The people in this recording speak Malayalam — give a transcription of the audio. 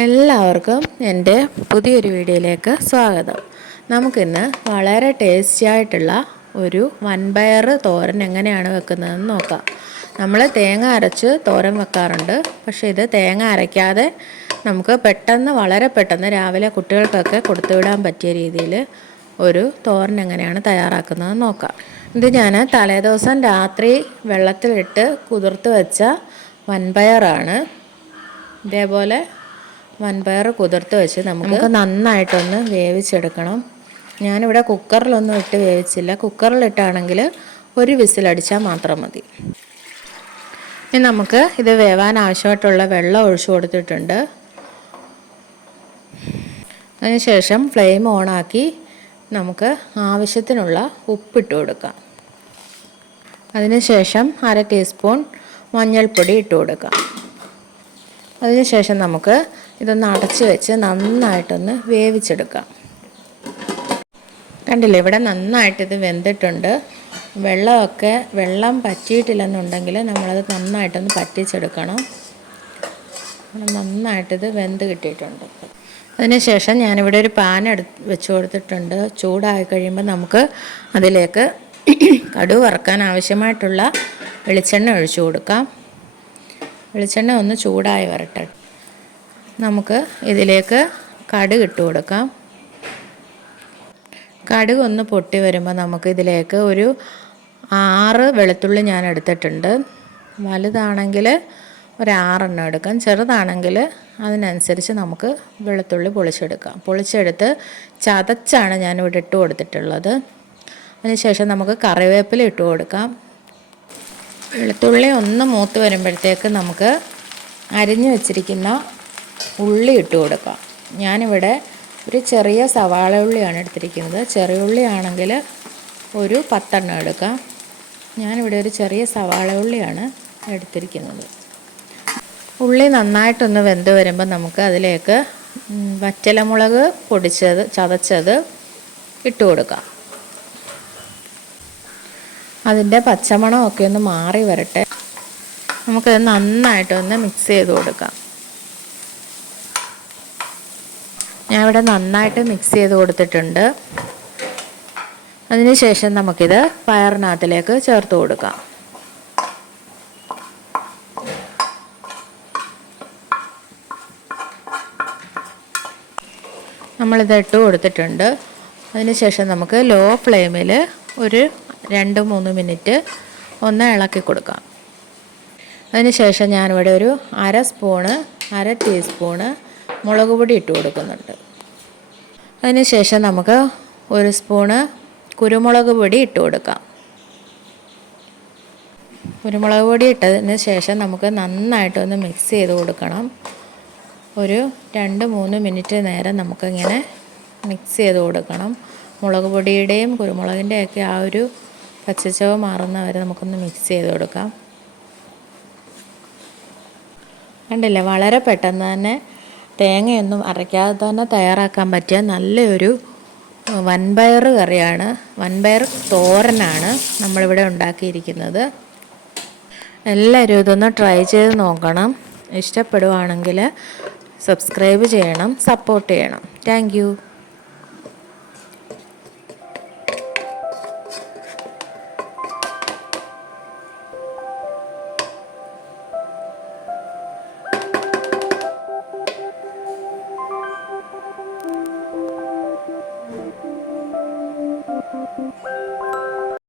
എല്ലാവർക്കും എന്റെ പുതിയൊരു വീഡിയോയിലേക്ക് സ്വാഗതം. നമുക്കിന്ന് വളരെ ടേസ്റ്റി ആയിട്ടുള്ള ഒരു വൻപയർ തോരൻ എങ്ങനെയാണ് വെക്കുന്നതെന്ന് നോക്കാം. നമ്മൾ തേങ്ങ അരച്ച് തോരൻ വെക്കാറുണ്ട്. പക്ഷേ ഇത് തേങ്ങ അരയ്ക്കാതെ നമുക്ക് പെട്ടെന്ന് വളരെ പെട്ടെന്ന് രാവിലെ കുട്ടികൾക്കൊക്കെ കൊടുത്തുവിടാൻ പറ്റിയ രീതിയിൽ ഒരു തോരൻ എങ്ങനെയാണ് തയ്യാറാക്കുന്നതെന്ന് നോക്കാം. ഇത് ഞാൻ തലേദിവസം രാത്രി വെള്ളത്തിലിട്ട് കുതിർത്ത് വെച്ച വൻപയറാണ്. ഇതേപോലെ വൻപയർ കുതിർത്ത് വെച്ച് നമുക്ക് നന്നായിട്ടൊന്ന് വേവിച്ചെടുക്കണം. ഞാനിവിടെ കുക്കറിലൊന്നും ഇട്ട് വേവിച്ചില്ല. കുക്കറിലിട്ടാണെങ്കിൽ ഒരു വിസിലടിച്ചാൽ മാത്രം മതി. ഇനി നമുക്ക് ഇത് വേവാൻ ആവശ്യമായിട്ടുള്ള വെള്ളം ഒഴിച്ചു കൊടുത്തിട്ടുണ്ട്. അതിനുശേഷം ഫ്ലെയിം ഓണാക്കി നമുക്ക് ആവശ്യത്തിനുള്ള ഉപ്പിട്ട് കൊടുക്കാം. അതിനുശേഷം അര ടീസ്പൂൺ മഞ്ഞൾപ്പൊടി ഇട്ട് കൊടുക്കാം. അതിനുശേഷം നമുക്ക് ഇതൊന്ന് അടച്ച് വെച്ച് നന്നായിട്ടൊന്ന് വേവിച്ചെടുക്കാം. കണ്ടില്ലേ ഇവിടെ ഇത് വെന്തിട്ടുണ്ട്. വെള്ളമൊക്കെ വെള്ളം പറ്റിയിട്ടില്ലെന്നുണ്ടെങ്കിൽ നമ്മളത് നന്നായിട്ടൊന്ന് പറ്റിച്ചെടുക്കണം. നന്നായിട്ടിത് വെന്ത് കിട്ടിയിട്ടുണ്ട്. അതിനുശേഷം ഞാനിവിടെ ഒരു പാൻ എടു വെച്ച് കൊടുത്തിട്ടുണ്ട്. ചൂടായി കഴിയുമ്പോൾ നമുക്ക് അതിലേക്ക് കടു വറക്കാൻ ആവശ്യമായിട്ടുള്ള വെളിച്ചെണ്ണ ഒഴിച്ചു കൊടുക്കാം. വെളിച്ചെണ്ണ ഒന്ന് ചൂടായി വരട്ടെ. നമുക്ക് ഇതിലേക്ക് കടുക് ഇട്ട് കൊടുക്കാം. കടുക് ഒന്ന് പൊട്ടി വരുമ്പോൾ നമുക്ക് ഇതിലേക്ക് ഒരു ആറ് വെളുത്തുള്ളി ഞാൻ എടുത്തിട്ടുണ്ട്. വലുതാണെങ്കിൽ ഒരു ആറെണ്ണം എടുക്കാം. ചെറുതാണെങ്കിൽ അതിനനുസരിച്ച് നമുക്ക് വെളുത്തുള്ളി പൊളിച്ചെടുക്കാം. പൊളിച്ചെടുത്ത് ചതച്ചാണ് ഞാൻ ഇവിടെ ഇട്ട് കൊടുത്തിട്ടുള്ളത്. അതിനുശേഷം നമുക്ക് കറിവേപ്പില ഇട്ട് കൊടുക്കാം. വെളുത്തുള്ളി ഒന്ന് മൂത്ത് വരുമ്പോഴത്തേക്ക് നമുക്ക് അരിഞ്ഞു വെച്ചിരിക്കുന്ന ഉള്ളി ഇട്ട് കൊടുക്കാം. ഞാനിവിടെ ഒരു ചെറിയ സവാള ഉള്ളിയാണ് എടുത്തിരിക്കുന്നത്. ചെറിയ ഉള്ളി ആണെങ്കിൽ ഒരു പത്തെണ്ണം എടുക്കാം. ഞാനിവിടെ ഒരു ചെറിയ സവാള ഉള്ളിയാണ് എടുത്തിരിക്കുന്നത്. ഉള്ളി നന്നായിട്ടൊന്ന് വെന്ത് വരുമ്പോൾ നമുക്ക് അതിലേക്ക് വറ്റലമുളക് പൊടിച്ചത് ചതച്ചത് ഇട്ട് കൊടുക്കാം. അതിന്റെ പച്ചമണമൊക്കെ ഒന്ന് മാറി വരട്ടെ. നമുക്കത് നന്നായിട്ടൊന്ന് മിക്സ് ചെയ്ത് കൊടുക്കാം. ഞാൻ ഇവിടെ നന്നായിട്ട് മിക്സ് ചെയ്ത് കൊടുത്തിട്ടുണ്ട്. അതിനുശേഷം നമുക്കിത് പയറിനകത്തിലേക്ക് ചേർത്ത് കൊടുക്കാം. നമ്മളിത് ഇട്ട് കൊടുത്തിട്ടുണ്ട്. അതിനുശേഷം നമുക്ക് ലോ ഫ്ലെയിമിൽ ഒരു രണ്ട് മൂന്ന് മിനിറ്റ് ഒന്ന് ഇളക്കി കൊടുക്കാം. അതിനുശേഷം ഞാനിവിടെ ഒരു അര സ്പൂണ് അര ടീസ്പൂണ് മുളക് പൊടി ഇട്ട് കൊടുക്കുന്നുണ്ട്. അതിനുശേഷം നമുക്ക് ഒരു സ്പൂണ് കുരുമുളക് പൊടി ഇട്ട് കൊടുക്കാം. കുരുമുളക് പൊടി ഇട്ടതിന് ശേഷം നമുക്ക് നന്നായിട്ടൊന്ന് മിക്സ് ചെയ്ത് കൊടുക്കണം. ഒരു രണ്ട് മൂന്ന് മിനിറ്റ് നേരം നമുക്കിങ്ങനെ മിക്സ് ചെയ്ത് കൊടുക്കണം. മുളക് പൊടിയുടെയും കുരുമുളകിന്റെയൊക്കെ ആ ഒരു പച്ചച്ചവ് മാറുന്ന വരെ നമുക്കൊന്ന് മിക്സ് ചെയ്ത് കൊടുക്കാം. കണ്ടില്ലേ? വളരെ പെട്ടെന്ന് തന്നെ തേങ്ങയൊന്നും അരയ്ക്കാതെ തന്നെ തയ്യാറാക്കാൻ പറ്റിയ നല്ലൊരു വൻപയർ കറിയാണ്. വൻപയർ തോരനാണ് നമ്മളിവിടെ ഉണ്ടാക്കിയിരിക്കുന്നത്. എല്ലാവരും ഇതൊന്ന് ട്രൈ ചെയ്ത് നോക്കണം. ഇഷ്ടപ്പെടുവാണെങ്കിൽ സബ്സ്ക്രൈബ് ചെയ്യണം സപ്പോർട്ട് ചെയ്യണം. താങ്ക്